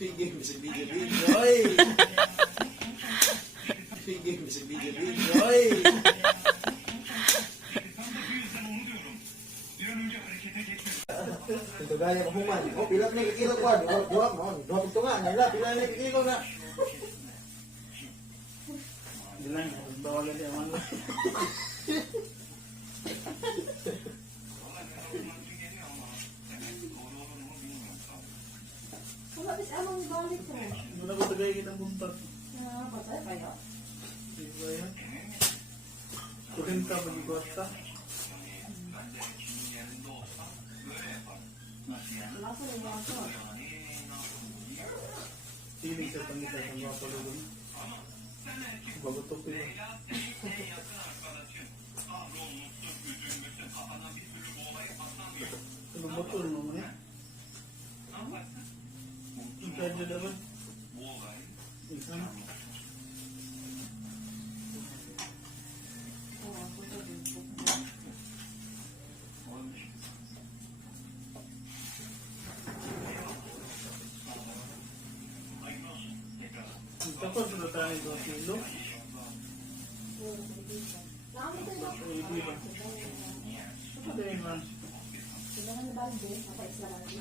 Pigil mo sa video-video, oy! Pigil mo sa video-video, oy! Ito gaya ko human. O, pila na kikilo ko. Buwak mo. Buwak ito nga. Nila, pila na kikilo na. Dilan, bawal na naman. Wala bis amang balik mo. Muna ko tagay kitang buntot. Patay kaya. Di ba yan? Tukin ka, mag-igosta. Lasa rin lasa. Siling sa pangitay ng mga palugon. Bagutok yun. Ano ba ito naman eh? Ang kaya naman. Isang. Tapos na tayo 2 kilo. Hindi ba? Ito ba yun man? Sila nga nabalde, apa isla lagi.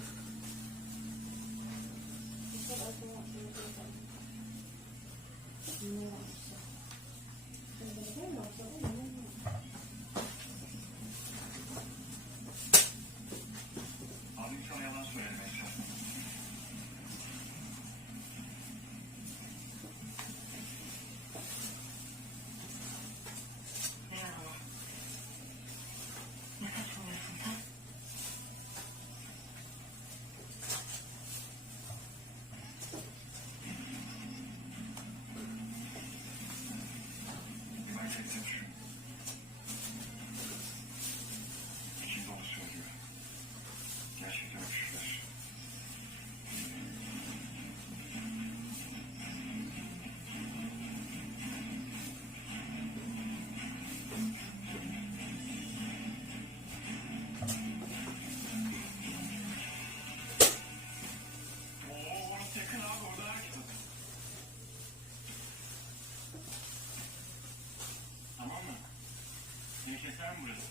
Keser mi burası?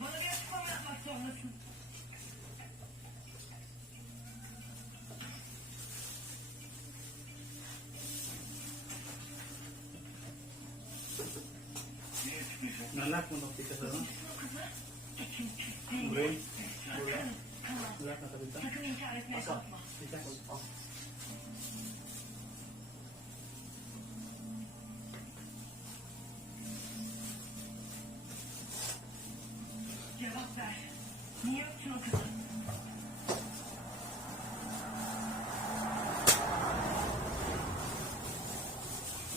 Bana bir açıklama yapmak zorundasın. Nalak mo nung tika sa ano? Brain? Nalak na kabita? Sakın inkar etmeye kalkma. Tika ko. Cevap ver. Niye öptün o kızı?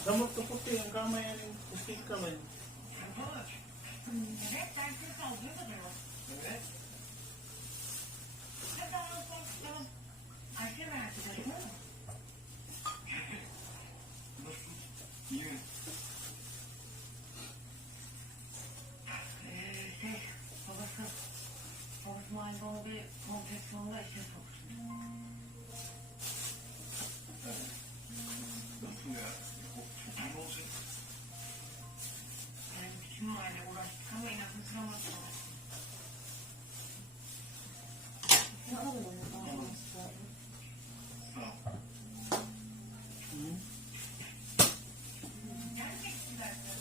Damot ko puti ang kamay yung pustik kamay. Evet, ben seni saldırıyor da var. Evet. Hadi anlatalım. Ayşe merak ederim değil mi? Nasıl? İyi mi? Babası mahallede onu bir konfeksiyonda işe sokmuştu. Evet. Nasıl ya? Çok iyi olacak. Yani bütün mahalle uğraştık ama inatını kıramadık. Ne alalım onu? Sağ ol. Hı? Gerçekçilerse.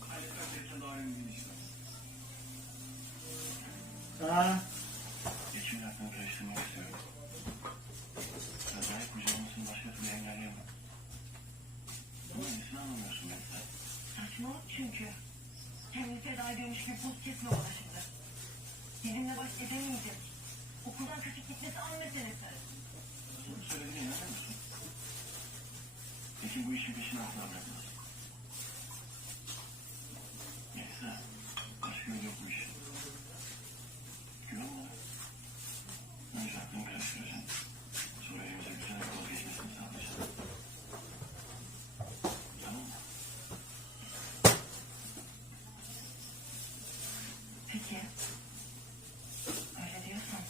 Kalite daha önemli değil işte. Ha? İçimin aklını karıştırmak istiyorum. Acayip kucağımızın başka türlü engelleyemem. Ama nesini anlamıyorsun Melisa? Saçmalık çünkü. Kendini feda ediyormuş gibi poz kesme bana şimdi. Bizimle baş edemeyecek. Okuldan kaçıp gitmesi an meselesi. Bunu söylediğine inanır mısın? Peki bu işin peşini asla bırakmaz. Melisa, başka yolu yok bu işin. Güven bana. Önce aklını karıştıracaksın. Sonra elimize güzel bir yol geçmesini sağlayacaksın. Tamam mı? Peki. Öyle diyorsan.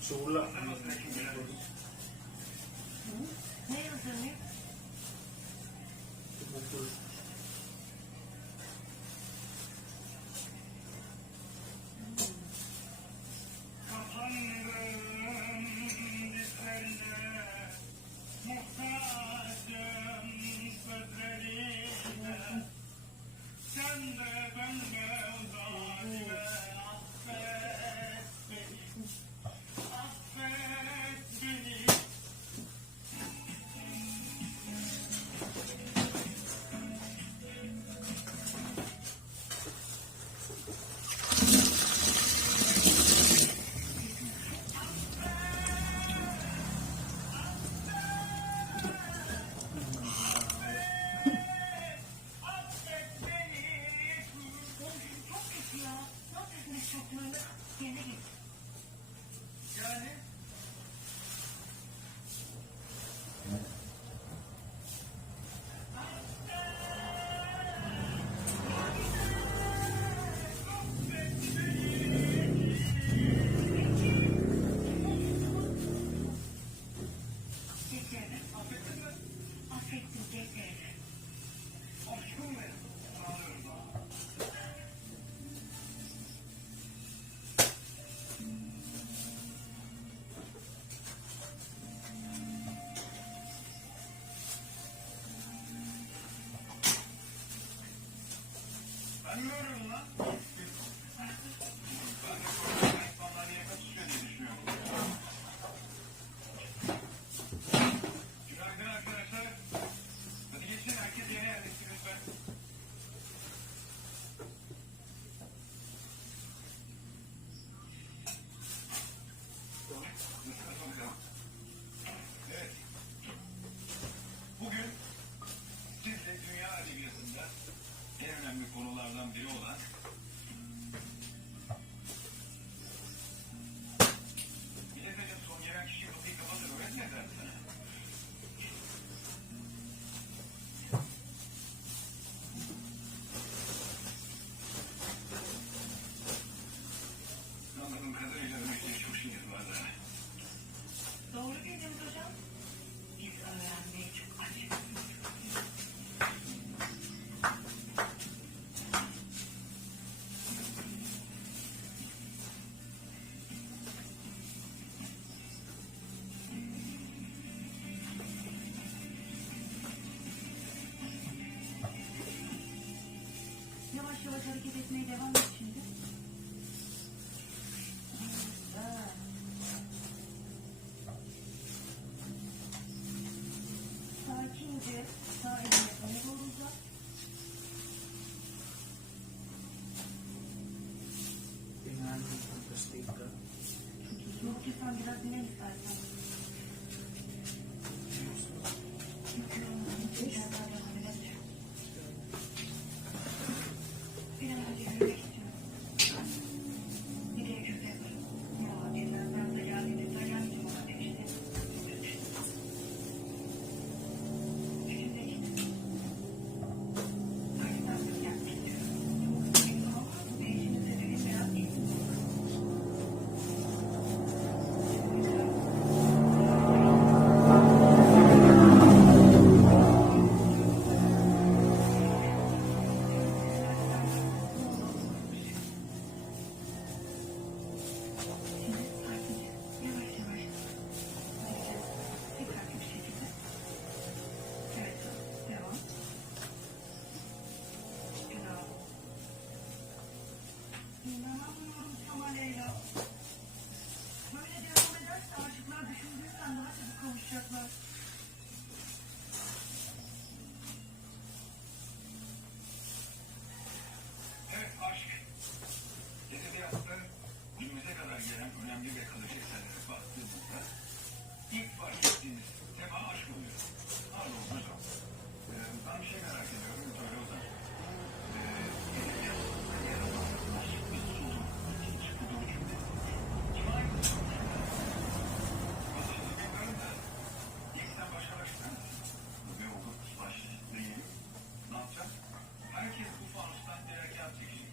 Sulak. Ne yazılıyor? Pukul. Kapandım dizlerine, muhtacım sözlerine. Sen de ben de uzak ve affet beni, affet beni. Affet beni. Çok kötü ya. Ne yapıyorsun biz çokluğuyla? Yerine git. Yani Geçerli. affettin mi? Affettim geçerli. Aşkım benim. Tanrım. Ben mi öyle lan? Ben de böyle insanlar niye kapışıyor diye düşünüyorum. Günaydın arkadaşlar. Hadi geçin, herkes yerine yerleşsin lütfen. Evet. Bugün sizle dünya edebiyatında en önemli konulardan biri olan Millet Edebiyatı son gelen kişi kapıyı kapatır öğretmediler mi sana? Anladığım kadarıyla öğretmeye çok şeyiniz var da. Doğru bildiniz hocam. Biz öğrenmeye çok açığız. Yavaş yavaş hareket etmeye devam et şimdi. Güzel. Sakince sağ eline öne doğru uzat. Tingnan mo ang pastika. Yok lütfen biraz dinlen istersen. Yıkıyorum. Biraz daha devam edelim. Bir an önce yürümek istiyorum. Bir de yüksek yaparım. Ya dinlenmem de geldiğinde söylemeyeceğim ona demişti. Şimdi işte. Hayırdan yapmak istiyorum. Çok emin olmam. Ve işini severim biraz eğitim olur. İnanamıyorum sana Leyla. Böyle devam ederse aşıklar düşündüğünden daha çabuk kavuşacaklar. Evet, aşk. Edebiyatta günümüze kadar gelen önemli ve kalıcı eserlere baktığımızda ilk fark ettiğimiz tema aşk oluyor. Pardon hocam. Ben bir şey merak ediyorum. Böyle o zaman. Edebiyatta yer alan aşk ve sorun ikinci bu cümle. Kime ait bir soru? Aslında bilmiyorum da ilk sen başlarsın. Ve olur başlayayım. Ne yapacağız? Herkes bu fanustan birer kağıt çekecek.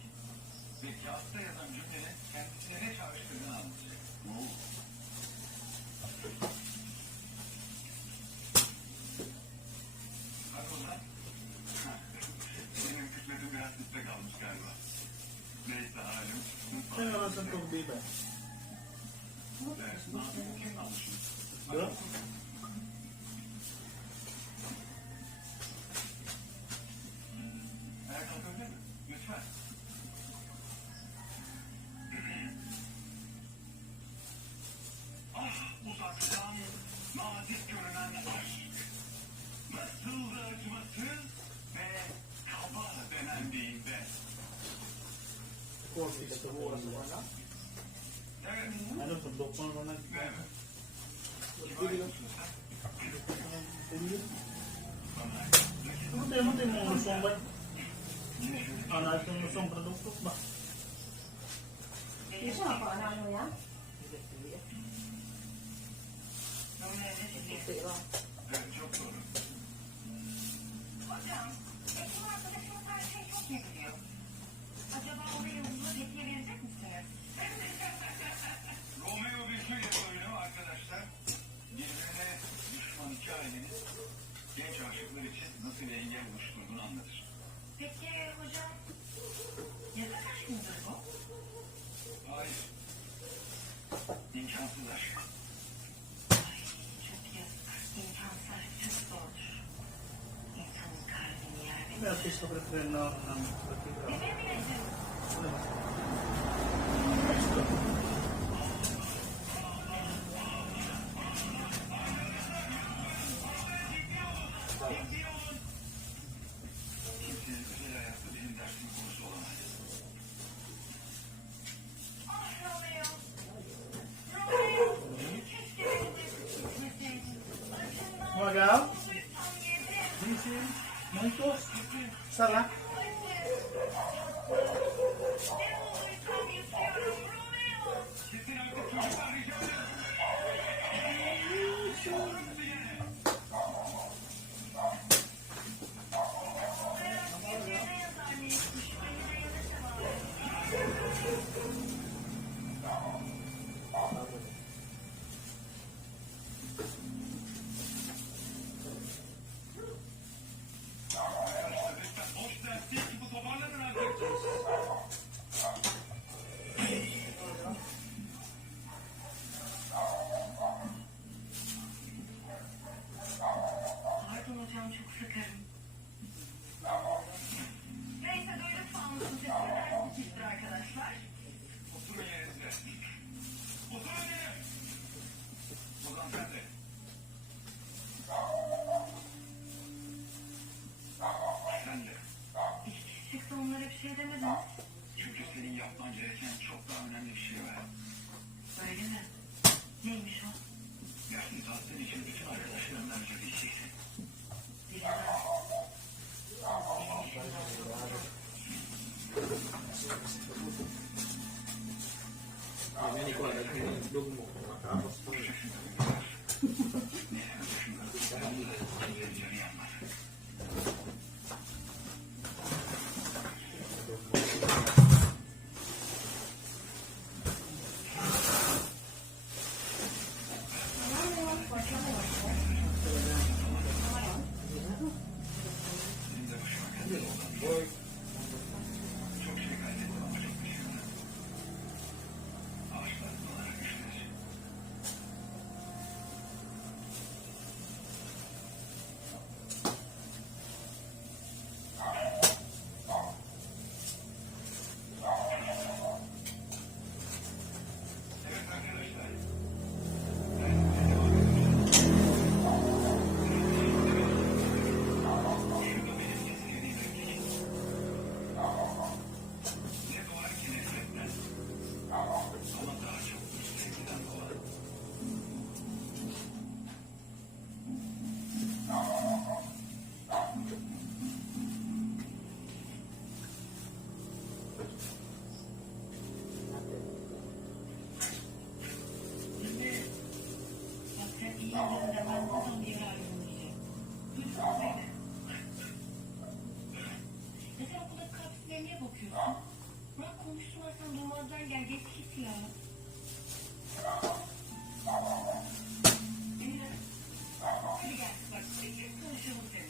Ve kağıtta yazan cümlenin kendisine ne çağrıştırdığını anlatacak. Kim almışsınız? Yok. Ayağa kalkabilir mi? Lütfen. Ah, uzaktan nazik görünen aşk. Nasıl da acımasız ve kaba denendiğinde. Kursi sa buwan sa wala. Evet, Ano, sundok mo naman ng evet. Bili lang. Ano tayo mo tayo mga lusong ba? Ano ito yung lusong produkto ba? Hindi siya ako, ano yan? Evet, çok doğru. Hocam, Ekim arkadaşımız her şey çok iyi biliyor. Acaba ona yıldızı hediye verecek misiniz? Romeo ve Juliet oyunu arkadaşlar. Birbirine düşman iki ailenin genç aşıklar için nasıl bir engel oluşturduğunu anlatır. Peki hocam, yasak aşk mıdır bu? Hayır. İmkansız aşk. Ay çok yazık. İmkansız aşk çok zordur. İnsanın kalbini yer verir. May artist na pre-friend na ng Latira. Efendim, Ano ba? Kimsenin özel hayatta benim dersim konusu olamaz. ah Romeo. Romeo, keşke beni de gitmeseydin. Acından Magaw? duysam yedim. Diesel? Muitos? Sara? Ne olduysam yutuyorum Romeo. Kesin artık çocuklar rica ederim. Merak etme, ne yazar neymiş, beni de yanıtlamam. Arkadaşlar lütfen boş ders değil ki bu toparlanın artık. Pardon hocam, çok sıkarım. Neyse, duyduk fanlısın sesini, ders bitmiştir arkadaşlar. Oturun yerinize. Oturun dedim. Ozan sen de. Sen de. İçki çıksa onlara bir şey demediniz. Çünkü senin yapman gereken çok daha önemli bir şey var. Öyle mi? Neymiş o? Yarın tatlın için bütün arkadaşlarımla önce bileceksin. Bilmem. Yan ikaw ang nagdug mo. Tapos po. Senin de başıma geldi olan Boy. çok şey kaybettim ama çok bir şey var. Ağaçlar dolara güçlenir. Evet arkadaşlar. Şurada benim eskileri bekleyin. Ne doğar ki nefretten. Ama daha çok sevgiden doğar. Anne, bak sen iyi yıllarında ben ne zaman geri ayrılmayacağım. Duysana beni. Ya sen okulda kapsüle niye bakıyorsun? Bırak konuşsunlar, sen durmazdan gel, geç git ya. Emine, hadi gel, bak konuşalım seninle.